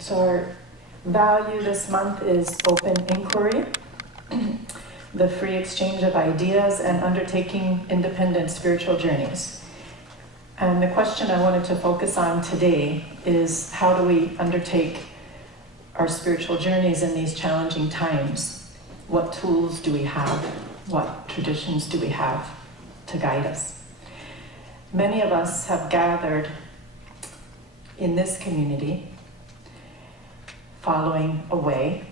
So our value this month is open inquiry, the free exchange of ideas, and undertaking independent spiritual journeys. And the question I wanted to focus on today is, how do we undertake our spiritual journeys in these challenging times? What tools do we have? What traditions do we have to guide us? Many of us have gathered in this community following a way,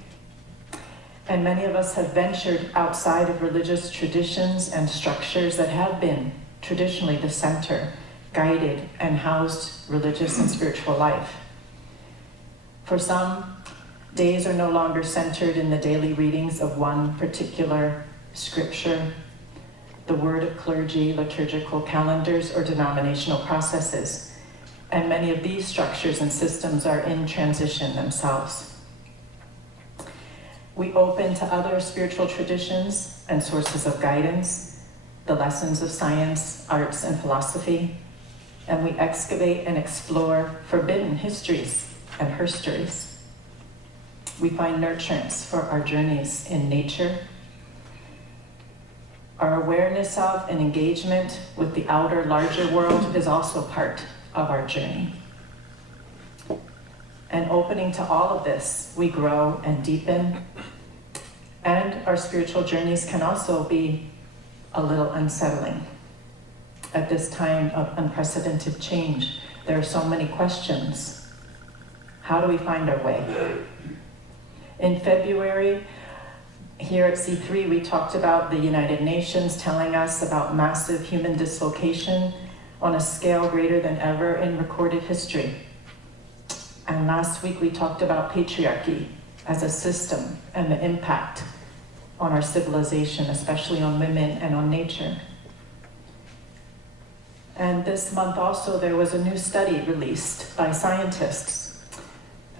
and many of us have ventured outside of religious traditions and structures that have been traditionally the center, guided and housed religious and spiritual life. For some, days are no longer centered in the daily readings of one particular scripture, the word of clergy, liturgical calendars, or denominational processes. And many of these structures and systems are in transition themselves. We open to other spiritual traditions and sources of guidance, the lessons of science, arts, and philosophy, and we excavate and explore forbidden histories and herstories. We find nurturance for our journeys in nature. Our awareness of and engagement with the outer, larger world is also part of our journey. And opening to all of this, we grow and deepen. And our spiritual journeys can also be a little unsettling. At this time of unprecedented change, there are so many questions. How do we find our way? In February, here at C3, we talked about the United Nations telling us about massive human dislocation on a scale greater than ever in recorded history. And last week we talked about patriarchy as a system and the impact on our civilization, especially on women and on nature. And this month also there was a new study released by scientists.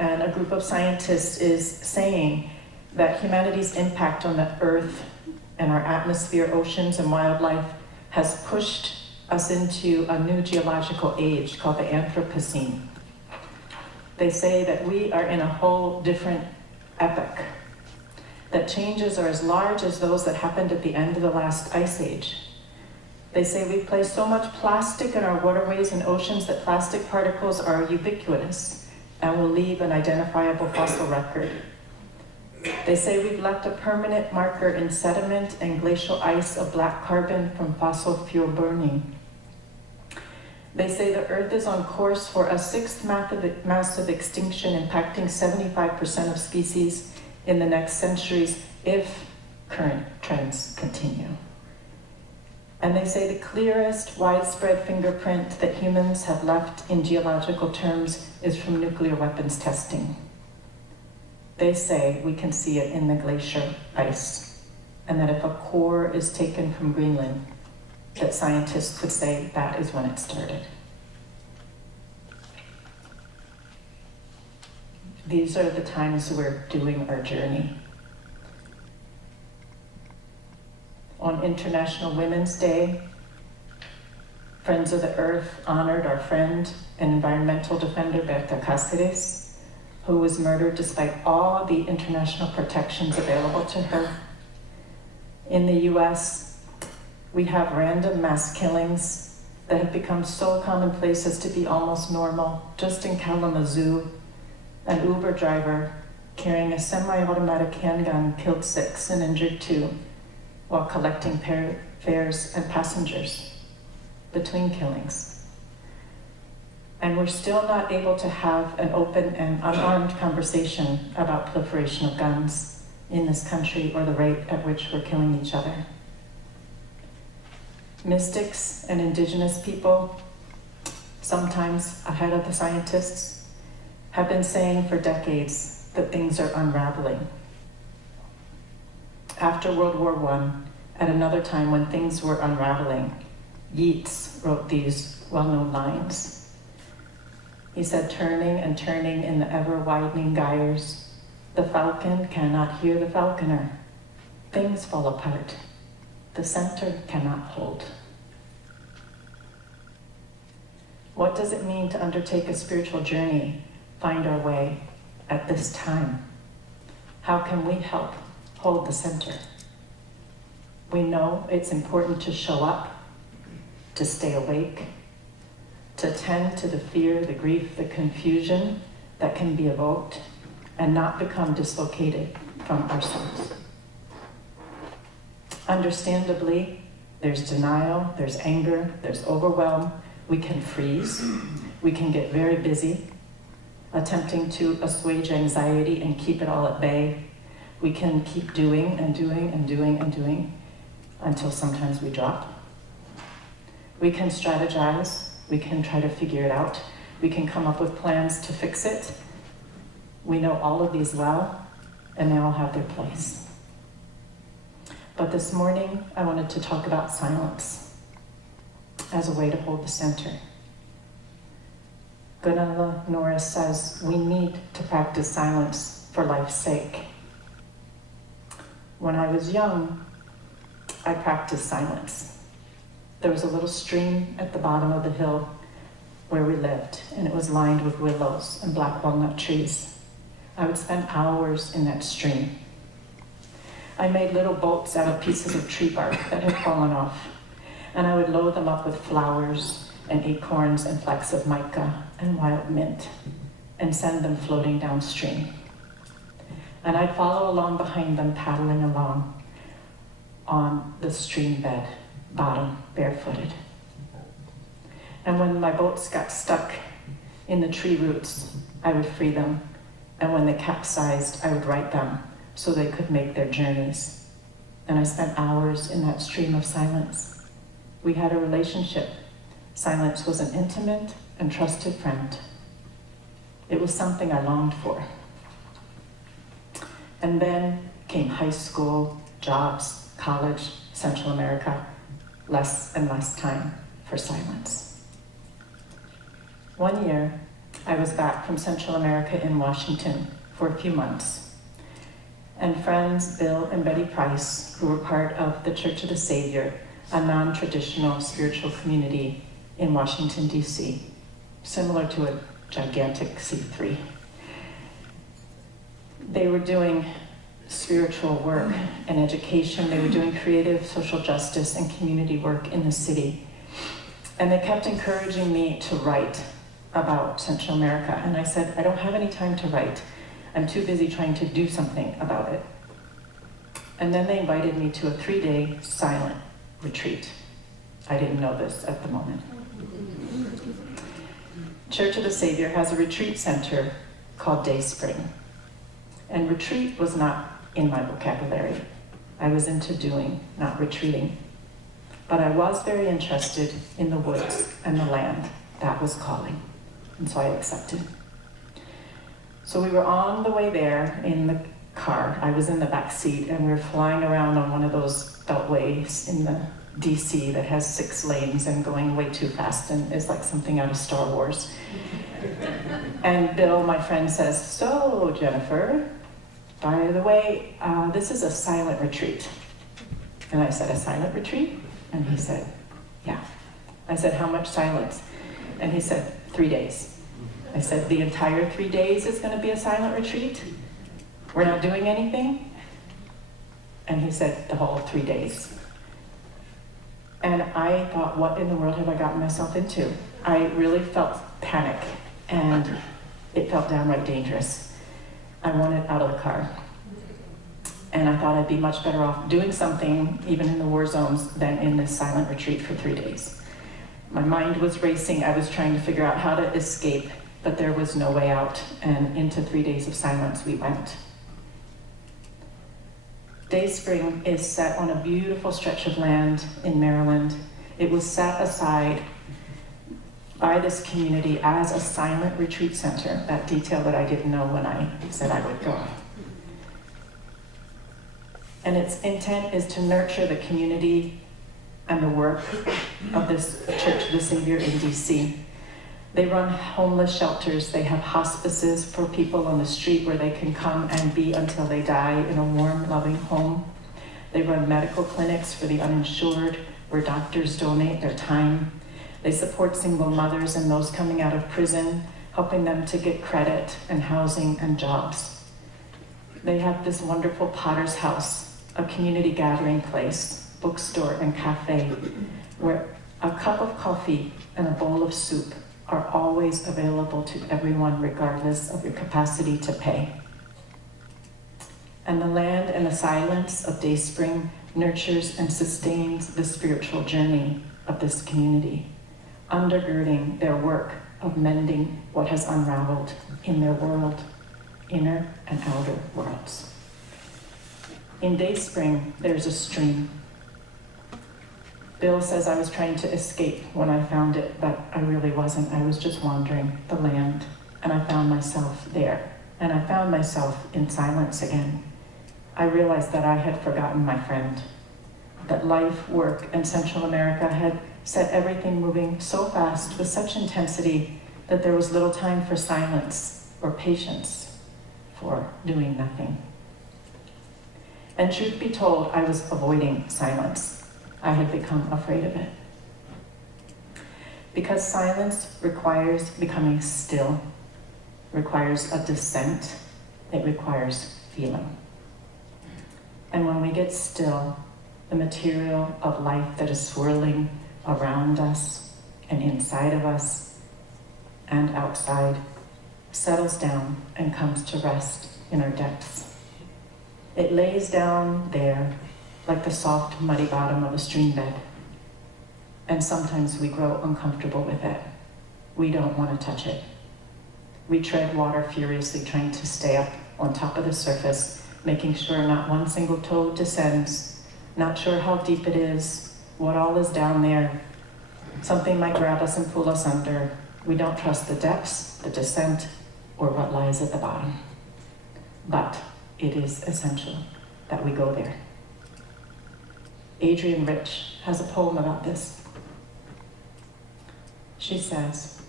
And a group of scientists is saying that humanity's impact on the earth and our atmosphere, oceans, and wildlife has pushed us into a new geological age called the Anthropocene. They say that we are in a whole different epoch, that changes are as large as those that happened at the end of the last ice age. They say we place so much plastic in our waterways and oceans that plastic particles are ubiquitous and will leave an identifiable fossil record. They say we've left a permanent marker in sediment and glacial ice of black carbon from fossil fuel burning. They say the Earth is on course for a sixth massive extinction impacting 75% of species in the next centuries if current trends continue. And they say the clearest widespread fingerprint that humans have left in geological terms is from nuclear weapons testing. They say we can see it in the glacier ice, and that if a core is taken from Greenland, that scientists could say that is when it started. These are the times we're doing our journey. On International Women's Day, Friends of the Earth honored our friend and environmental defender Berta Cáceres, who was murdered despite all the international protections available to her. In the US, we have random mass killings that have become so commonplace as to be almost normal. Just in Kalamazoo, an Uber driver carrying a semi-automatic handgun killed 6 and injured 2 while collecting fares and passengers between killings. And we're still not able to have an open and unarmed conversation about proliferation of guns in this country or the rate at which we're killing each other. Mystics and indigenous people, sometimes ahead of the scientists, have been saying for decades that things are unraveling. After World War I, at another time when things were unraveling, Yeats wrote these well-known lines. He said, "Turning and turning in the ever-widening gyres, the falcon cannot hear the falconer. Things fall apart. The center cannot hold." What does it mean to undertake a spiritual journey, find our way, at this time? How can we help hold the center? We know it's important to show up, to stay awake, to tend to the fear, the grief, the confusion that can be evoked, and not become dislocated from ourselves. Understandably, there's denial, there's anger, there's overwhelm. We can freeze, we can get very busy, attempting to assuage anxiety and keep it all at bay. We can keep doing and doing and doing and doing until sometimes we drop. We can strategize, we can try to figure it out, we can come up with plans to fix it. We know all of these well, and they all have their place. But this morning, I wanted to talk about silence as a way to hold the center. Gunilla Norris says we need to practice silence for life's sake. When I was young, I practiced silence. There was a little stream at the bottom of the hill where we lived, and it was lined with willows and black walnut trees. I would spend hours in that stream. I made little boats out of pieces of tree bark that had fallen off, and I would load them up with flowers and acorns and flecks of mica and wild mint, and send them floating downstream. And I'd follow along behind them, paddling along on the stream bed, bottom, barefooted. And when my boats got stuck in the tree roots, I would free them, and when they capsized, I would right them so they could make their journeys. And I spent hours in that stream of silence. We had a relationship. Silence was an intimate and trusted friend. It was something I longed for. And then came high school, jobs, college, Central America, less and less time for silence. One year, I was back from Central America in Washington for a few months. And friends Bill and Betty Price, who were part of the Church of the Savior, a non-traditional spiritual community in Washington, D.C., similar to a gigantic C3. They were doing spiritual work and education. They were doing creative social justice and community work in the city. And they kept encouraging me to write about Central America. And I said, I don't have any time to write. I'm too busy trying to do something about it. And then they invited me to a 3-day silent retreat. I didn't know this at the moment. Church of the Savior has a retreat center called Day Spring. And retreat was not in my vocabulary. I was into doing, not retreating. But I was very interested in the woods and the land. That was calling. And so I accepted. So we were on the way there in the car. I was in the back seat, and we were flying around on one of those beltways in the DC that has 6 lanes and going way too fast and is like something out of Star Wars. And Bill, my friend, says, so Jennifer, by the way, this is a silent retreat. And I said, a silent retreat? And he said, yeah. I said, how much silence? And he said, 3 days. I said, the entire 3 days is going to be a silent retreat? We're not doing anything? And he said, the whole 3 days. And I thought, what in the world have I gotten myself into? I really felt panic, and it felt downright dangerous. I wanted out of the car. And I thought I'd be much better off doing something, even in the war zones, than in this silent retreat for 3 days. My mind was racing. I was trying to figure out how to escape, but there was no way out. And into 3 days of silence we went. Day Spring is set on a beautiful stretch of land in Maryland. It was set aside by this community as a silent retreat center, that detail that I didn't know when I said I would go. And its intent is to nurture the community and the work of this Church of the Savior in DC. They run homeless shelters. They have hospices for people on the street where they can come and be until they die in a warm, loving home. They run medical clinics for the uninsured, where doctors donate their time. They support single mothers and those coming out of prison helping them to get credit and housing and jobs. They have this wonderful Potter's House, a community gathering place, bookstore and cafe, where a cup of coffee and a bowl of soup are always available to everyone regardless of your capacity to pay. And the land and the silence of Dayspring nurtures and sustains the spiritual journey of this community, undergirding their work of mending what has unraveled in their world, inner and outer worlds. In Dayspring, there's a stream. Bill says I was trying to escape when I found it, but I really wasn't. I was just wandering the land, and I found myself there, and I found myself in silence again. I realized that I had forgotten my friend, that life, work, and Central America had set everything moving so fast with such intensity that there was little time for silence or patience for doing nothing. And truth be told, I was avoiding silence. I had become afraid of it. Because silence requires becoming still, requires a descent, it requires feeling. And when we get still, the material of life that is swirling around us and inside of us and outside settles down and comes to rest in our depths. It lays down there like the soft, muddy bottom of a stream bed. And sometimes we grow uncomfortable with it. We don't want to touch it. We tread water furiously, trying to stay up on top of the surface, making sure not one single toe descends, not sure how deep it is, what all is down there. Something might grab us and pull us under. We don't trust the depths, the descent, or what lies at the bottom. But it is essential that we go there. Adrienne Rich has a poem about this. She says,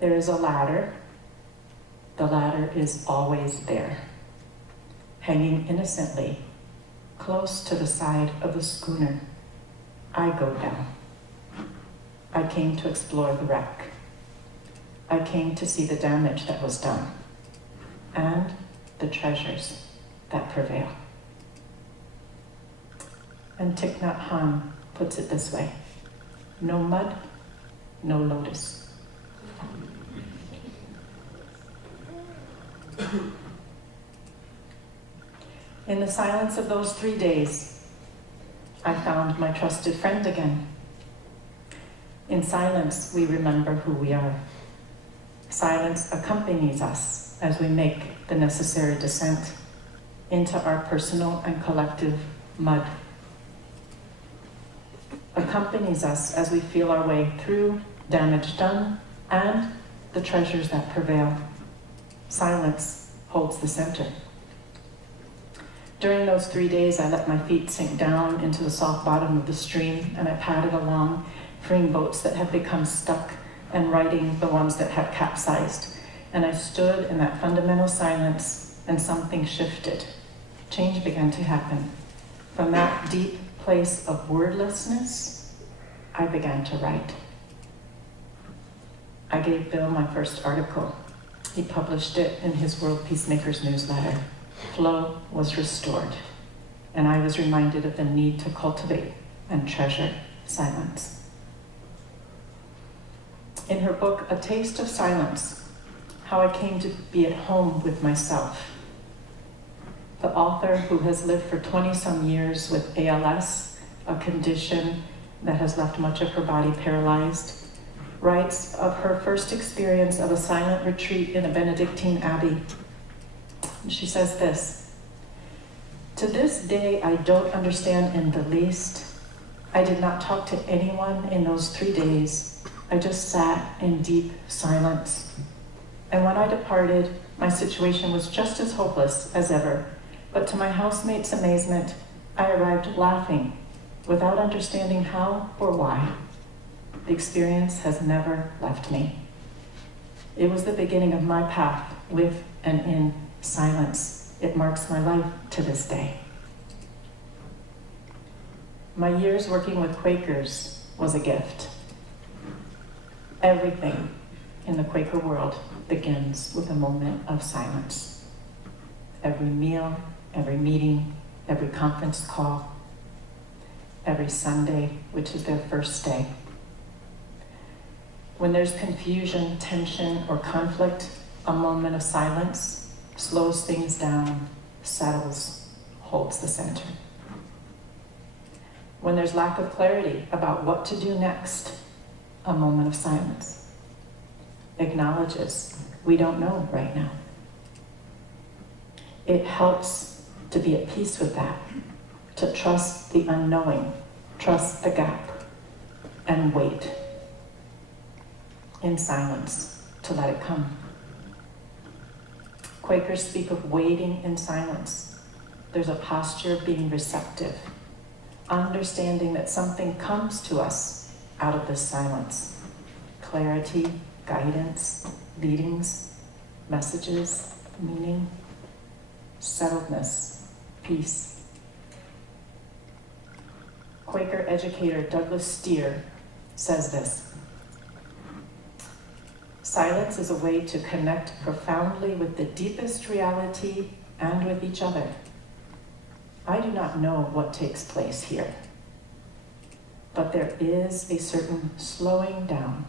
"There is a ladder. The ladder is always there, hanging innocently, close to the side of the schooner. I go down. I came to explore the wreck. I came to see the damage that was done, and the treasures that prevail." And Thich Nhat Hanh puts it this way: no mud, no lotus. In the silence of those 3 days, I found my trusted friend again. In silence, we remember who we are. Silence accompanies us as we make the necessary descent into our personal and collective mud. Accompanies us as we feel our way through damage done and the treasures that prevail. Silence holds the center. During those 3 days, I let my feet sink down into the soft bottom of the stream, and I paddled along, freeing boats that had become stuck and righting the ones that had capsized. And I stood in that fundamental silence, and something shifted. Change began to happen. From that deep place of wordlessness, I began to write. I gave Bill my first article. He published it in his World Peacemakers newsletter. Flow was restored, and I was reminded of the need to cultivate and treasure silence. In her book, A Taste of Silence, How I Came to Be at Home with Myself, the author, who has lived for 20-some years with ALS, a condition that has left much of her body paralyzed, writes of her first experience of a silent retreat in a Benedictine abbey. She says this: "To this day, I don't understand in the least. I did not talk to anyone in those 3 days. I just sat in deep silence. And when I departed, my situation was just as hopeless as ever. But to my housemate's amazement, I arrived laughing, without understanding how or why. The experience has never left me. It was the beginning of my path with and in silence. It marks my life to this day." My years working with Quakers was a gift. Everything in the Quaker world begins with a moment of silence. Every meal, every meeting, every conference call, every Sunday, which is their first day. When there's confusion, tension, or conflict, a moment of silence slows things down, settles, holds the center. When there's lack of clarity about what to do next, a moment of silence acknowledges we don't know right now. It helps to be at peace with that, to trust the unknowing, trust the gap, and wait in silence to let it come. Quakers speak of waiting in silence. There's a posture of being receptive, understanding that something comes to us out of this silence. Clarity, guidance, leadings, messages, meaning, settledness, peace. Quaker educator Douglas Steer says this: silence is a way to connect profoundly with the deepest reality and with each other. I do not know what takes place here, but there is a certain slowing down,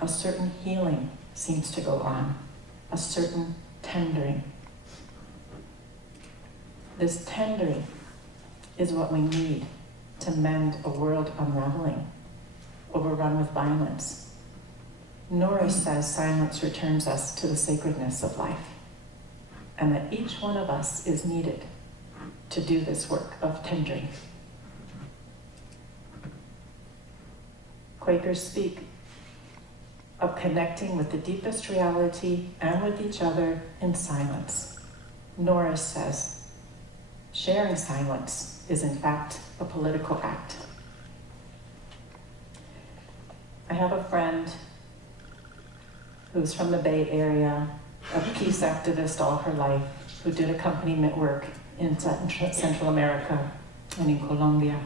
a certain healing seems to go on, a certain tendering. This tendering is what we need to mend a world unraveling, overrun with violence. Norris says silence returns us to the sacredness of life, and that each one of us is needed to do this work of tendering. Quakers speak of connecting with the deepest reality and with each other in silence. Norris says, sharing silence is in fact a political act. I have a friend who's from the Bay Area, a peace activist all her life, who did accompaniment work in Central America and in Colombia.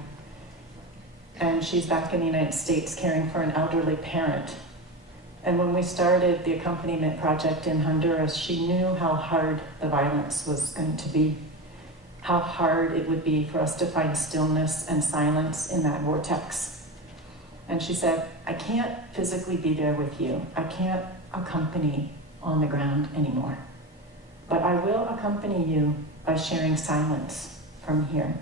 And she's back in the United States caring for an elderly parent. And when we started the accompaniment project in Honduras, she knew how hard the violence was going to be, how hard it would be for us to find stillness and silence in that vortex. And she said, I can't physically be there with you. I can't accompany on the ground anymore. But I will accompany you by sharing silence from here.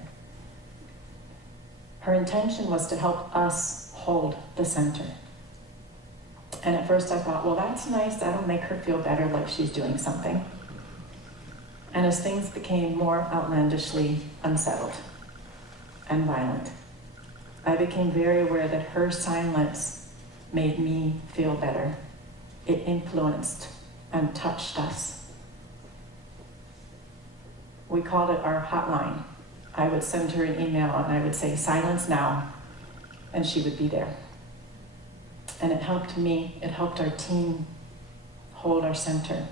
Her intention was to help us hold the center. And at first I thought, well, that's nice. That'll make her feel better, like she's doing something. And as things became more outlandishly unsettled and violent, I became very aware that her silence made me feel better. It influenced and touched us. We called it our hotline. I would send her an email and I would say, silence now, and she would be there. And it helped me, it helped our team hold our center,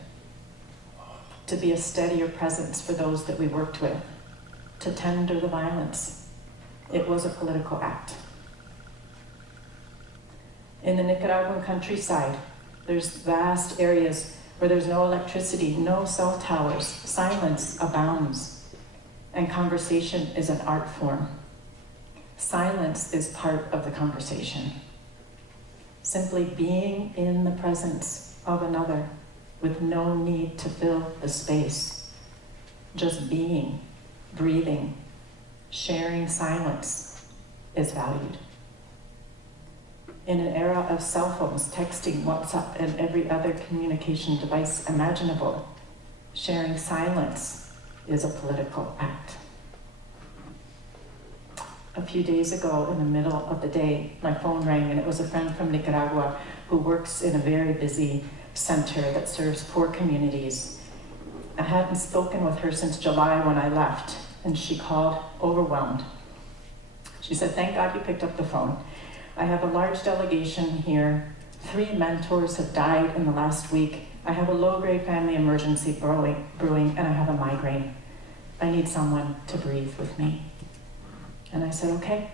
to be a steadier presence for those that we worked with, to tender the violence. It was a political act. In the Nicaraguan countryside, there's vast areas where there's no electricity, no cell towers. Silence abounds, and conversation is an art form. Silence is part of the conversation. Simply being in the presence of another with no need to fill the space. Just being, breathing, sharing silence is valued. In an era of cell phones, texting, WhatsApp, and every other communication device imaginable, sharing silence is a political act. A few days ago, in the middle of the day, my phone rang, and it was a friend from Nicaragua who works in a very busy center that serves poor communities. I hadn't spoken with her since July when I left, and she called overwhelmed. She said, thank God you picked up the phone. I have a large delegation here. 3 mentors have died in the last week. I have a low-grade family emergency brewing, and I have a migraine. I need someone to breathe with me. And I said, okay,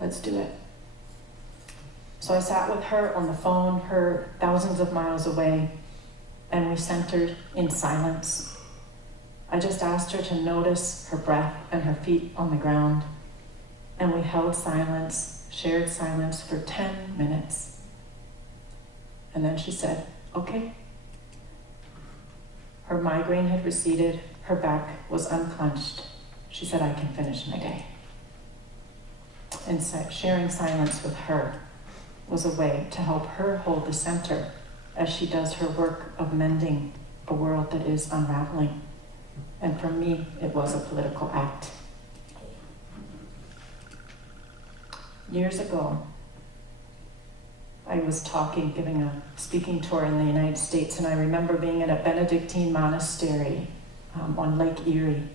let's do it. So I sat with her on the phone, her thousands of miles away, and we centered in silence. I just asked her to notice her breath and her feet on the ground. And we held silence, shared silence for 10 minutes. And then she said, okay. Her migraine had receded, her back was unclenched. She said, I can finish my day. And sharing silence with her was a way to help her hold the center as she does her work of mending a world that is unraveling. And for me, it was a political act. Years ago, I was giving a speaking tour in the United States, and I remember being in a Benedictine monastery on Lake Erie.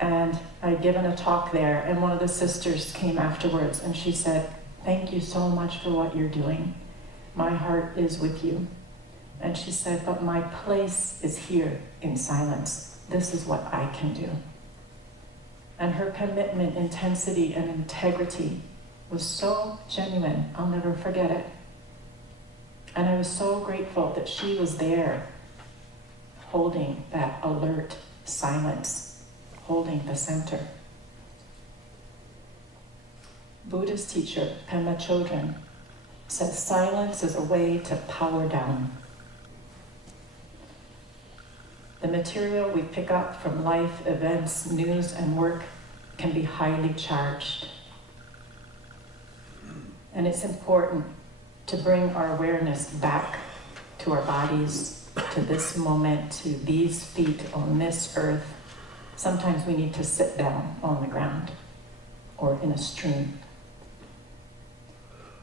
And I'd given a talk there, and one of the sisters came afterwards, and she said, thank you so much for what you're doing. My heart is with you. And she said, but my place is here in silence. This is what I can do. And her commitment, intensity, and integrity was so genuine, I'll never forget it. And I was so grateful that she was there, holding that alert silence, holding the center. Buddhist teacher Pema Chodron says silence is a way to power down. The material we pick up from life, events, news, and work can be highly charged. And it's important to bring our awareness back to our bodies, to this moment, to these feet on this earth. Sometimes we need to sit down on the ground or in a stream.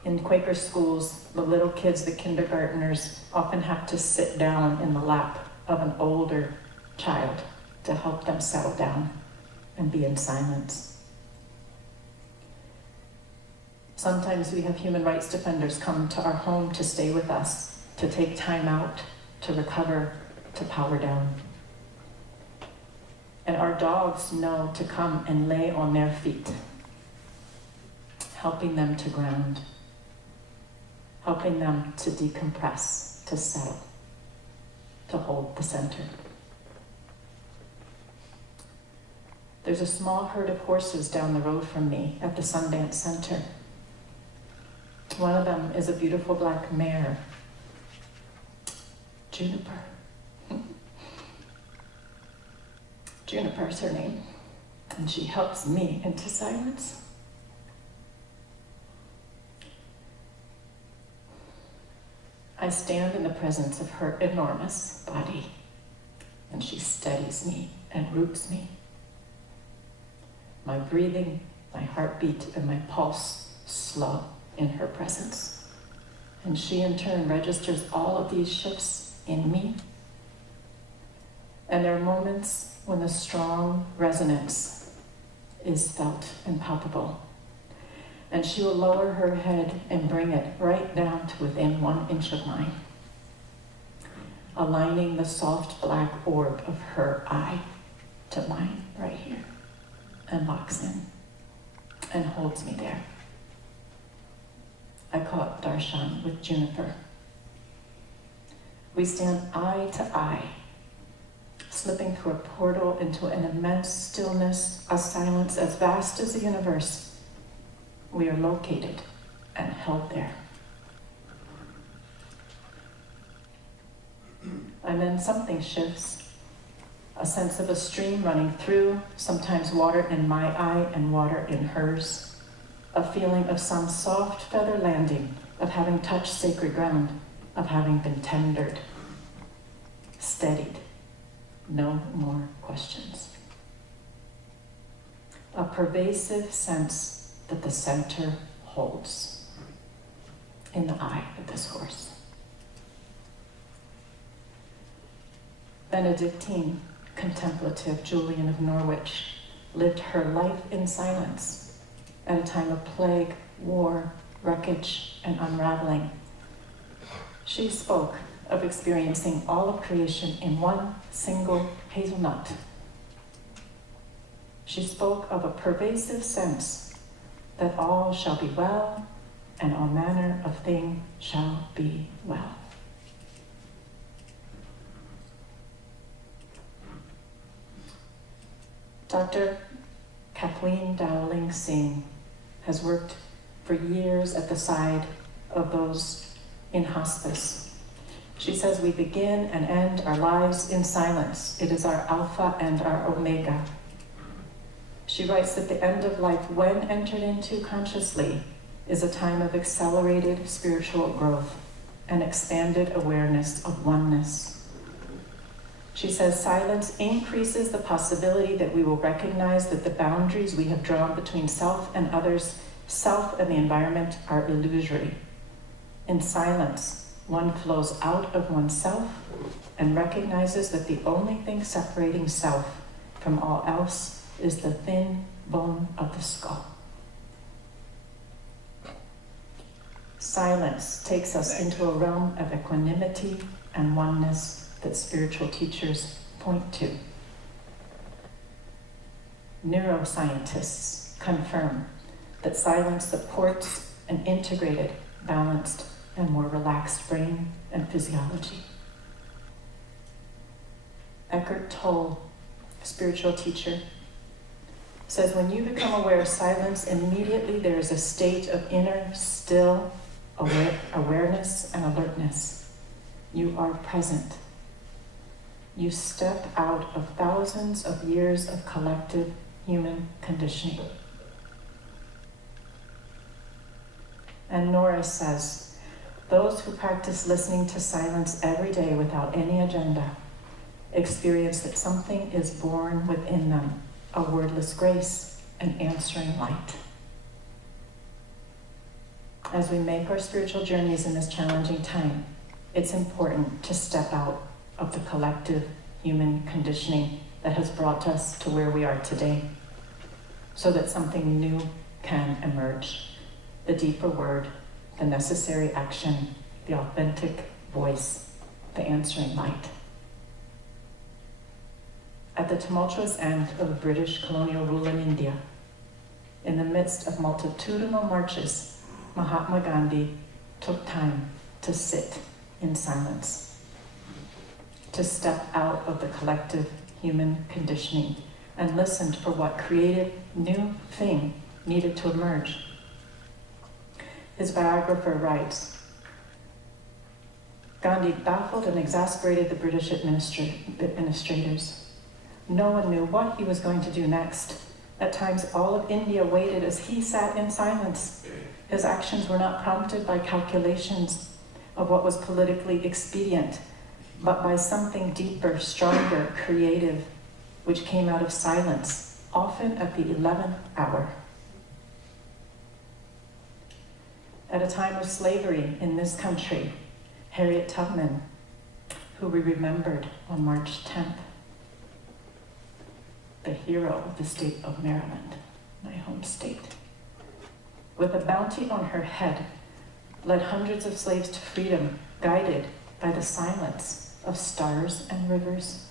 In Quaker schools, the little kids, the kindergartners, often have to sit down in the lap of an older child to help them settle down and be in silence. Sometimes we have human rights defenders come to our home to stay with us, to take time out, to recover, to power down. And our dogs know to come and lay on their feet, helping them to ground, helping them to decompress, to settle, to hold the center. There's a small herd of horses down the road from me at the Sundance Center. One of them is a beautiful black mare, Juniper. Juniper's her name, and she helps me into silence. I stand in the presence of her enormous body, and she steadies me and roots me. My breathing, my heartbeat, and my pulse slow in her presence. And she in turn registers all of these shifts in me. And there are moments when the strong resonance is felt and palpable. And she will lower her head and bring it right down to within 1 inch of mine, aligning the soft black orb of her eye to mine right here, and locks in and holds me there. I call it darshan with Juniper. We stand eye to eye, slipping through a portal into an immense stillness, a silence as vast as the universe. We are located and held there. And then something shifts, a sense of a stream running through, sometimes water in my eye and water in hers, a feeling of some soft feather landing, of having touched sacred ground, of having been tendered, steadied, no more questions. A pervasive sense that the center holds in the eye of this horse. Benedictine contemplative Julian of Norwich lived her life in silence at a time of plague, war, wreckage, and unraveling. She spoke of experiencing all of creation in one single hazelnut. She spoke of a pervasive sense that all shall be well, and all manner of thing shall be well. Dr. Kathleen Dowling Singh has worked for years at the side of those in hospice. She says we begin and end our lives in silence. It is our alpha and our omega. She writes that the end of life, when entered into consciously, is a time of accelerated spiritual growth and expanded awareness of oneness. She says silence increases the possibility that we will recognize that the boundaries we have drawn between self and others, self and the environment, are illusory. In silence, one flows out of oneself and recognizes that the only thing separating self from all else is the thin bone of the skull. Silence takes us into a realm of equanimity and oneness that spiritual teachers point to. Neuroscientists confirm that silence supports an integrated, balanced, and more relaxed brain and physiology. Eckhart Tolle, spiritual teacher, says when you become aware of silence, immediately there is a state of inner, still awareness and alertness. You are present. You step out of thousands of years of collective human conditioning. And Norris says, those who practice listening to silence every day without any agenda experience that something is born within them, a wordless grace, an answering light. As we make our spiritual journeys in this challenging time, it's important to step out of the collective human conditioning that has brought us to where we are today, so that something new can emerge. The deeper word, the necessary action, the authentic voice, the answering light. At the tumultuous end of British colonial rule in India, in the midst of multitudinal marches, Mahatma Gandhi took time to sit in silence, to step out of the collective human conditioning and listened for what creative new thing needed to emerge. His biographer writes, Gandhi baffled and exasperated the British administrators. No one knew what he was going to do next. At times, all of India waited as he sat in silence. His actions were not prompted by calculations of what was politically expedient, but by something deeper, stronger, creative, which came out of silence, often at the 11th hour. At a time of slavery in this country, Harriet Tubman, who we remembered on March 10th, the hero of the state of Maryland, my home state, with a bounty on her head, led hundreds of slaves to freedom, guided by the silence of stars and rivers.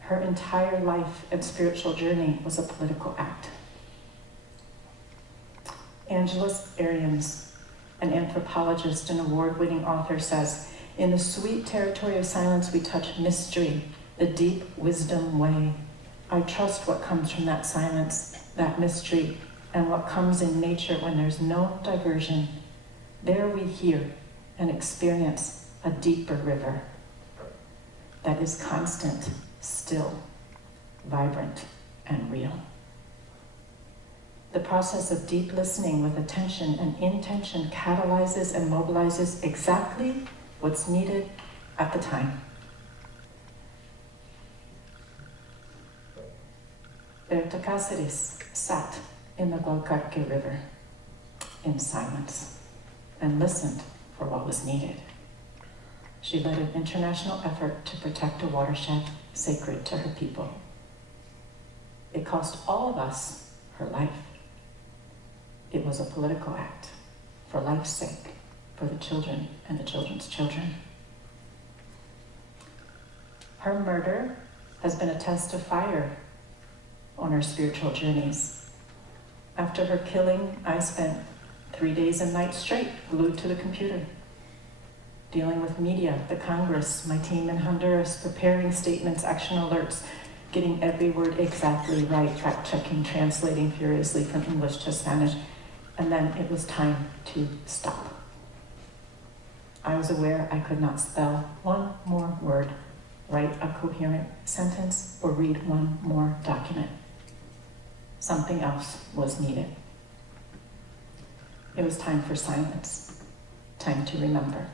Her entire life and spiritual journey was a political act. Angeles Arians, an anthropologist and award-winning author, says, in the sweet territory of silence we touch mystery, the deep wisdom way. I trust what comes from that silence, that mystery, and what comes in nature when there's no diversion. There we hear and experience a deeper river that is constant, still, vibrant, and real. The process of deep listening with attention and intention catalyzes and mobilizes exactly what's needed at the time. Berta Cáceres sat in the Gualcarque River in silence and listened for what was needed. She led an international effort to protect a watershed sacred to her people. It cost all of us her life. It was a political act for life's sake, for the children and the children's children. Her murder has been a test of fire on our spiritual journeys. After her killing, I spent 3 days and nights straight, glued to the computer. Dealing with media, the Congress, my team in Honduras, preparing statements, action alerts, getting every word exactly right, fact-checking, translating furiously from English to Spanish, and then it was time to stop. I was aware I could not spell one more word, write a coherent sentence, or read one more document. Something else was needed. It was time for silence, time to remember,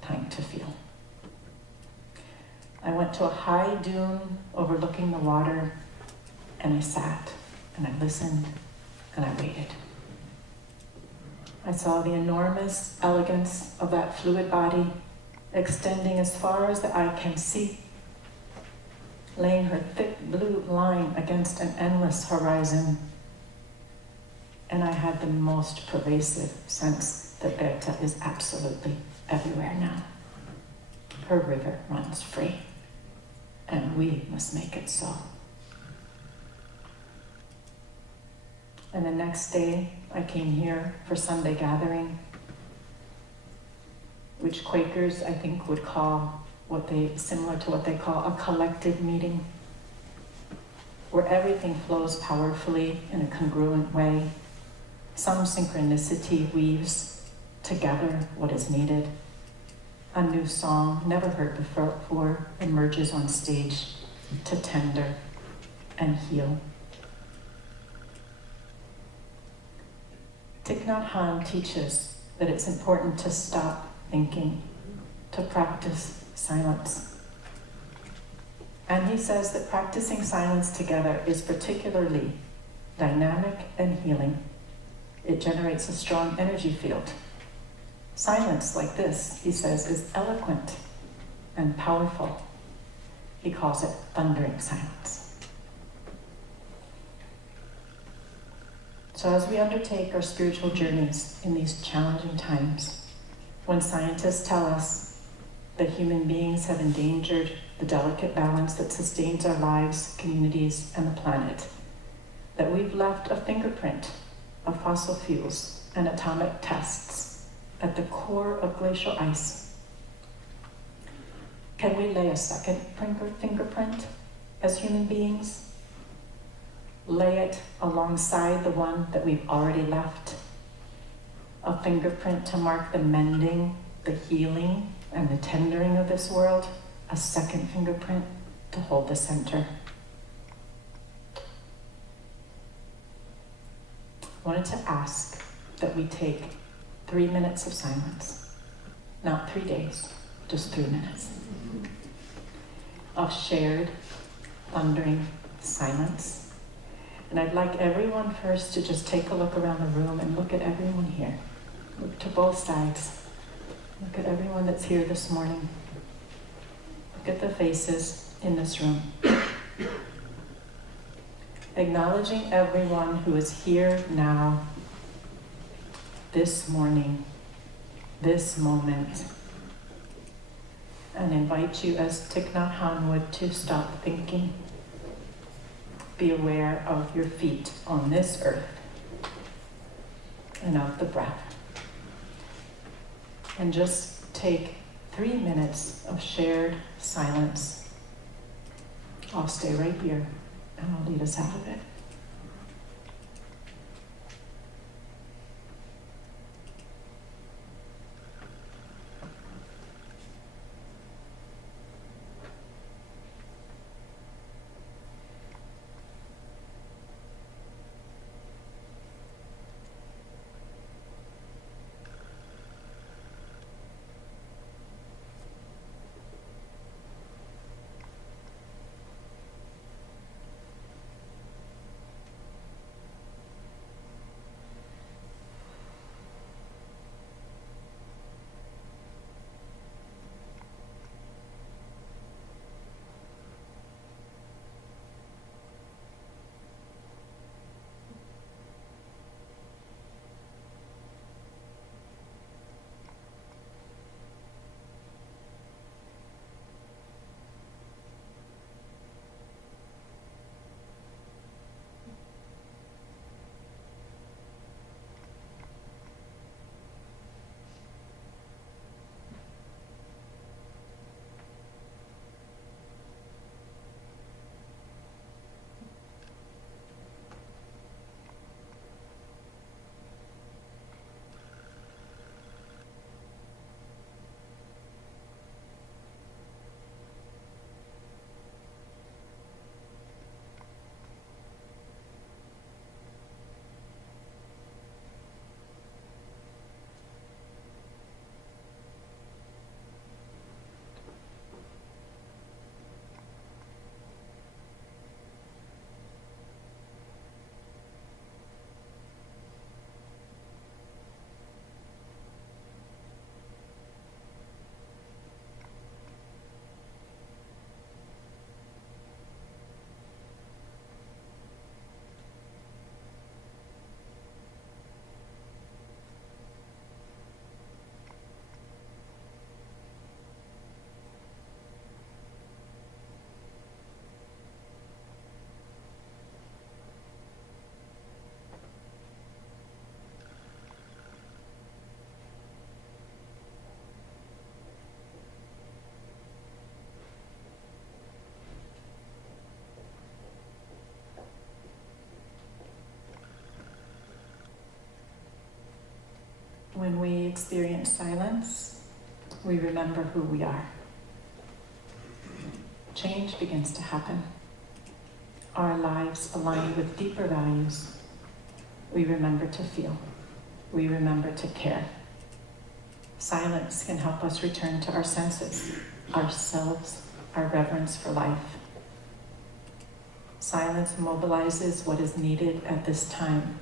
time to feel. I went to a high dune overlooking the water, and I sat, and I listened, and I waited. I saw the enormous elegance of that fluid body extending as far as the eye can see, laying her thick blue line against an endless horizon. And I had the most pervasive sense that Berta is absolutely everywhere now. Her river runs free, and we must make it so. And the next day, I came here for Sunday gathering, which Quakers, I think, would call similar to what they call a collective meeting, where everything flows powerfully in a congruent way. Some synchronicity weaves together what is needed. A new song, never heard before, emerges on stage to tender and heal. Thich Nhat Hanh teaches that it's important to stop thinking, to practice silence. And he says that practicing silence together is particularly dynamic and healing. It generates a strong energy field. Silence like this, he says, is eloquent and powerful. He calls it thundering silence. So as we undertake our spiritual journeys in these challenging times, when scientists tell us that human beings have endangered the delicate balance that sustains our lives, communities, and the planet, that we've left a fingerprint of fossil fuels and atomic tests at the core of glacial ice, can we lay a second fingerprint as human beings? Lay it alongside the one that we've already left. A fingerprint to mark the mending, the healing, and the tendering of this world. A second fingerprint to hold the center. I wanted to ask that we take 3 minutes of silence. Not 3 days, just 3 minutes. Of shared, thundering silence. And I'd like everyone first to just take a look around the room and look at everyone here. Look to both sides. Look at everyone that's here this morning. Look at the faces in this room. Acknowledging everyone who is here now, this morning, this moment. And invite you, as Thich Nhat Hanh would, to stop thinking. Be aware of your feet on this earth and of the breath. And just take 3 minutes of shared silence. I'll stay right here and I'll lead us out of it. silence, we remember who we are. Change begins to happen. Our lives align with deeper values. We remember to feel. We remember to care. Silence can help us return to our senses, ourselves, our reverence for life. Silence mobilizes what is needed at this time,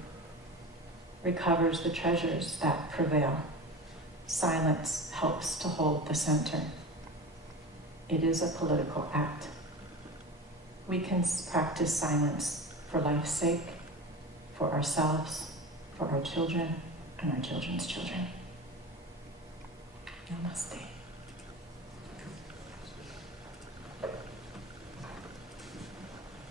recovers the treasures that prevail. Silence helps to hold the center. It is a political act. We can practice silence for life's sake, for ourselves, for our children, and our children's children. Namaste.